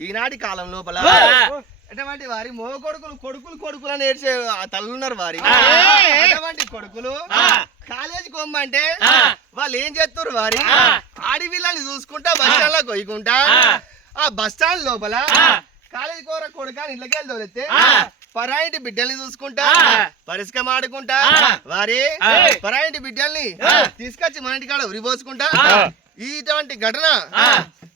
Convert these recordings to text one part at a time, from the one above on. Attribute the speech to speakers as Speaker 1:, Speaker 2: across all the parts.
Speaker 1: ఈనాటి కాలం లోపల
Speaker 2: ఆ.
Speaker 1: అటువంటి వారి మో కొడుకులు కొడుకులు కొడుకులు అని ఏడ్చే తల్లున్నారు వారి. అటువంటి కొడుకులు. కాలేజీ కొమ్మంటే. వాళ్ళు ఏం చేస్తారు వారి. ఆడపిల్లల్ని చూసుకుంటా బస్ స్టాండ్లో కొయ్యకుంటా
Speaker 2: ఆ.
Speaker 1: బస్ స్టాండ్ లోపల. కాలేజీ కూర కొడుక ఇళ్ళకి వెళ్ళి తోలితే. పరాయింటి బిడ్డల్ని చూసుకుంటా. పరిస్కం ఆడుకుంటా. వారి. పరాయింటి బిడ్డల్ని. తీసుకొచ్చి మన ఇంటికాడ ఉరిపోసుకుంటా. ఇటువంటి ఘటన
Speaker 2: ఆ.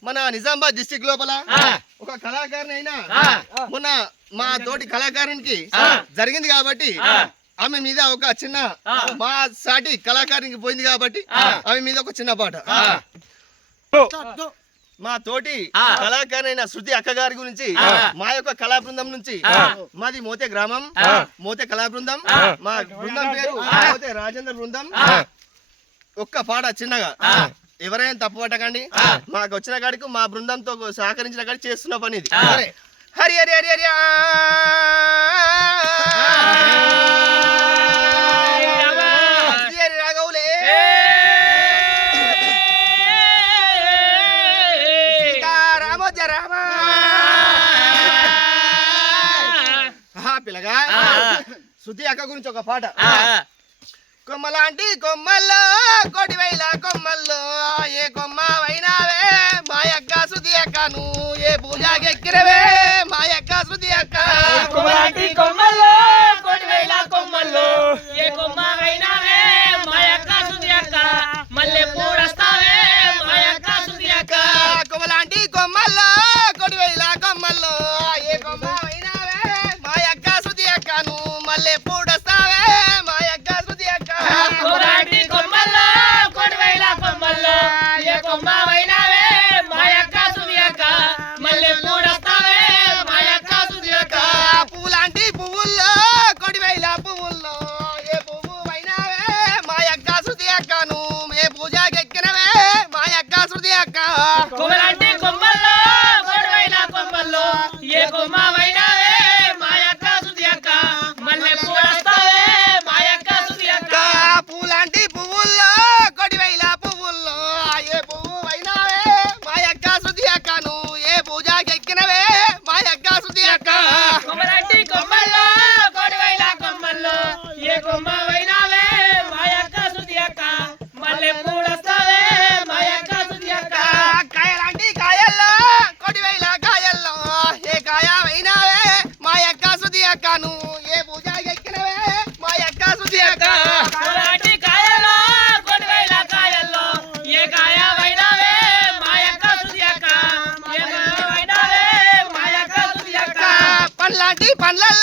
Speaker 1: మన నిజామాబాద్ డిస్టిక్ లోపల
Speaker 2: ఆ.
Speaker 1: ఒక కళాకారుని అయినా
Speaker 2: ఆ.
Speaker 1: మొన్న మా తోటి కళాకారునికి
Speaker 2: ఆ.
Speaker 1: జరిగింది కాబట్టి
Speaker 2: ఆ.
Speaker 1: ఆమె మీద ఒక చిన్న
Speaker 2: ఆ.
Speaker 1: మా సాటి కళాకారునికి పోయింది కాబట్టి
Speaker 2: ఆ.
Speaker 1: ఆమె మీద ఒక చిన్న పాట
Speaker 2: ఆ.
Speaker 1: మా తోటి
Speaker 2: ఆ.
Speaker 1: కళాకారైన శృతి అక్క గారి గురించి
Speaker 2: ఆ.
Speaker 1: మా యొక్క కళా బృందం నుంచి. మాది మోతే గ్రామం
Speaker 2: ఆ.
Speaker 1: మోతే కళా బృందం. మా బృందం పేరు. మోతే రాజేంద్ర బృందం
Speaker 2: ఆ.
Speaker 1: ఒక్క పాట చిన్నగా
Speaker 2: ఆ.
Speaker 1: ఎవరైనా తప్పు పట్టకండి. మాకు వచ్చిన కాడికి మా బృందంతో సహకరించిన కాడికి చేస్తున్న పని ఇది. హరి హరి హరి హరి పిల్లగా. శృతి అక్క గురించి ఒక పాట. కొమ్మలాంటి కొమ్మల్లో కోటి వేల కొమ్మల్లో. ఏ కొమ్మ వైనావే మా యొక్క శృతి అక్కను ఏ పూజకెక్కిరవే ที่พันแล้
Speaker 2: ว